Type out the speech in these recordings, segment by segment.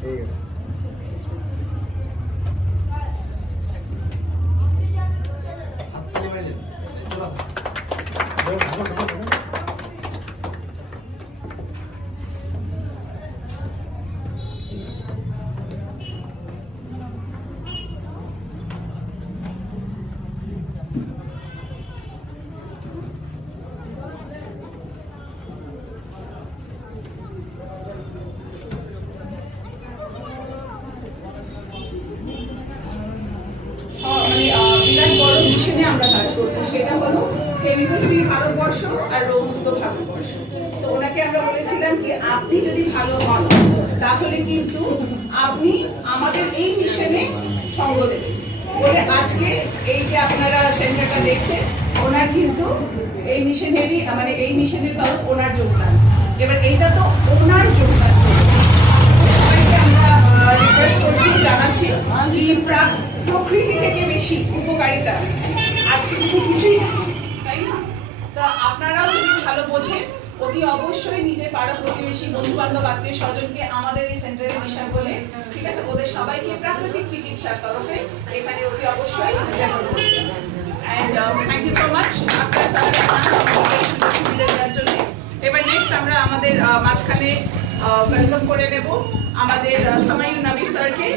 ঠিক আছে। বিরাট বড় মিশনে আমরা কাজ করছি, সেটা হলো কেমিক্যাল ফ্রি ভারতবর্ষ আর রোগমুক্ত ভারতবর্ষ। তো ওনাকে আমরা বলেছিলাম কি আপনি যদি ভালো হন তাহলে কিন্তু আপনি আমাদের এই মিশনে সঙ্গ দেবেন বলে আজকে এই যে আপনারা সেন্টারটা দেখছেন, ওনার কিন্তু এই মিশনেরই মানে এই মিশনের তরফ ওনার যোগদান। এবার এইটা তো ওনার যোগদান, সবাইকে আমরা রিকোয়েস্ট করছি, জানাচ্ছি কি প্রকৃতি থেকে বেশি উপকারিতা আজকে কিন্তু কিছুই না, তাই না? তা আপনারাও যদি ভালো বোঝেন অতি অবশ্যই নিজের পাড়া প্রতিবেশী বন্ধু বান্ধব আত্মীয় স্বজনকে আমাদের এই সেন্টারে মিশন বলে, ঠিক আছে, ওদের সবাইকে প্রাকৃতিক চিকিৎসার তরফে এখানে অতি অবশ্যই and thank you so much আপনার সুবিধা দেওয়ার জন্য। এবার নেক্সট আমরা আমাদের মাঝখানে ওয়েলকাম করে নেব আমাদের সামাইউন নবী স্যারকে,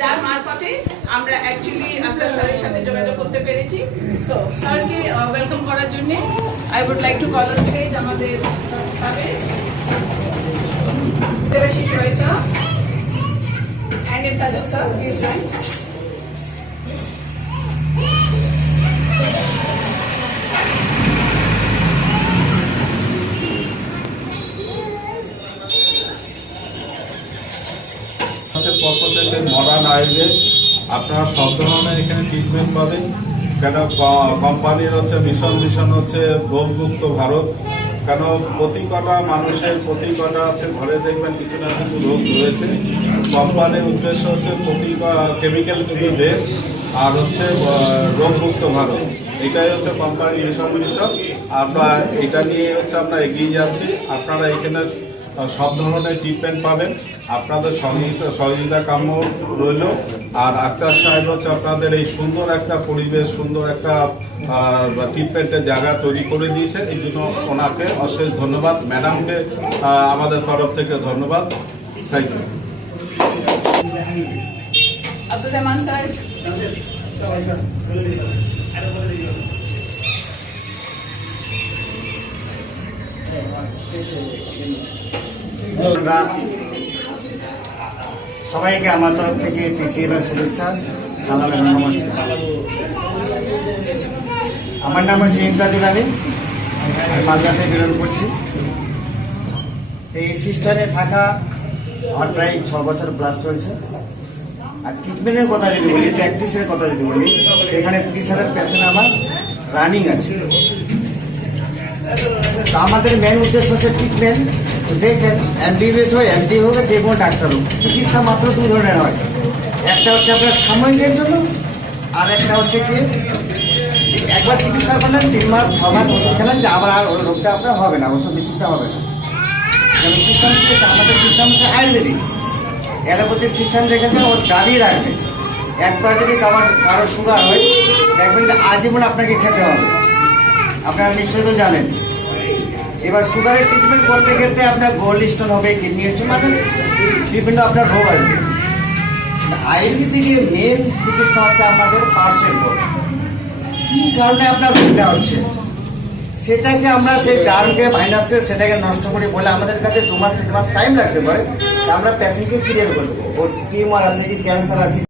যার মারফতে আমরা অ্যাকচুয়ালি আপনার স্যারের সাথে যোগাযোগ করতে পেরেছি। সো স্যারকে ওয়েলকাম করার জন্য I would like to call on stage আমাদের সাবেক Debashis Roy sir and Imtaz sir, please join. পক্ষ থেকে মডার্ন আয়োগে আপনারা সব ধরনের এখানে ট্রিটমেন্ট পাবেন। কেন কোম্পানির হচ্ছে মিশন হচ্ছে রোগমুক্ত ভারত। কেন প্রতি কটা মানুষের প্রতি কটা হচ্ছে ঘরে দেখবেন কিছু না কিছু রোগ রয়েছে। কোম্পানির উদ্দেশ্য হচ্ছে প্রতি কেমিক্যাল ফ্রি দেশ আর হচ্ছে রোগমুক্ত ভারত, এটাই হচ্ছে কোম্পানির মিশন। আমরা এটা নিয়ে হচ্ছে আমরা এগিয়ে যাচ্ছি। আপনারা এখানে সব ধরনের ট্রিটমেন্ট পাবেন, আপনাদের সহযোগিতা কাম্য রইল। আর আক্তার সাহেব হচ্ছে আপনাদের এই সুন্দর একটা পরিবেশ, সুন্দর একটা ট্রিটমেন্টের জায়গা তৈরি করে দিয়েছে, এই জন্য ওনাকে অশেষ ধন্যবাদ। ম্যাডামকে আমাদের তরফ থেকে ধন্যবাদ। Thank you. Abdur Rahman sir, সবাইকে আমার তরফ থেকে তৃতীয়বার শুভেচ্ছা, সালাম এবং নমস্কার। আমার নাম হচ্ছে ইমতাজুল আলী, আমি মালদাতে বিরোধ করছি। এই সিস্টেমে থাকা আমার প্রায় 6 বছর প্লাস চলছে। আর ট্রিটমেন্টের কথা যদি বলি, প্র্যাকটিসের কথা যদি বলি, এখানে 30,000 পেশেন্ট আমার রানিং আছে। তো আমাদের মেন উদ্দেশ্য হচ্ছে ট্রিটমেন্ট। দেখেন এমবিবিএস হোক, এমডি হোক, যে কোনো ডাক্তার হোক, চিকিৎসা মাত্র 2 ধরনের হয়। একটা হচ্ছে আপনার সাময়িকের জন্য, আর একটা হচ্ছে কি একবার চিকিৎসা করলেন 3 মাস 6 মাস ওষুধ খেলেন যে আবার আর ওই রোগটা আপনার হবে না, ওষুধ বেশিটা হবে না। সিস্টেম আমাদের সিস্টেম হচ্ছে আয়ুর্বেদিক। অ্যালোপ্যাথি সিস্টেম যেখানে ও দাবি রাখবে, একবার যদি কারো সুগার হয় দেখবেন যে আজীবন আপনাকে খেতে হবে, আপনারা নিশ্চয়ই তো জানেন। এবার সুগারের ট্রিটমেন্ট করতে ক্ষেত্রে আপনার গোল্ড স্টোন হবে, কিডনি স্টোন, মানে বিভিন্ন আপনার রোগ আসবে। আয়ুর্বেদিকের মেন চিকিৎসা হচ্ছে আমাদের পার্শ্বের রোগ। কী কারণে আপনার রোগটা হচ্ছে সেটাকে আমরা সেই জার্মকে ভাইরাস করে সেটাকে নষ্ট করি বলে আমাদের কাছে 2 মাস 3 মাস টাইম লাগতে পারে। আমরা পেশেন্টকে ক্লিয়ার করে দেবো, ওর টিউমার আছে কি, ক্যান্সার আছে।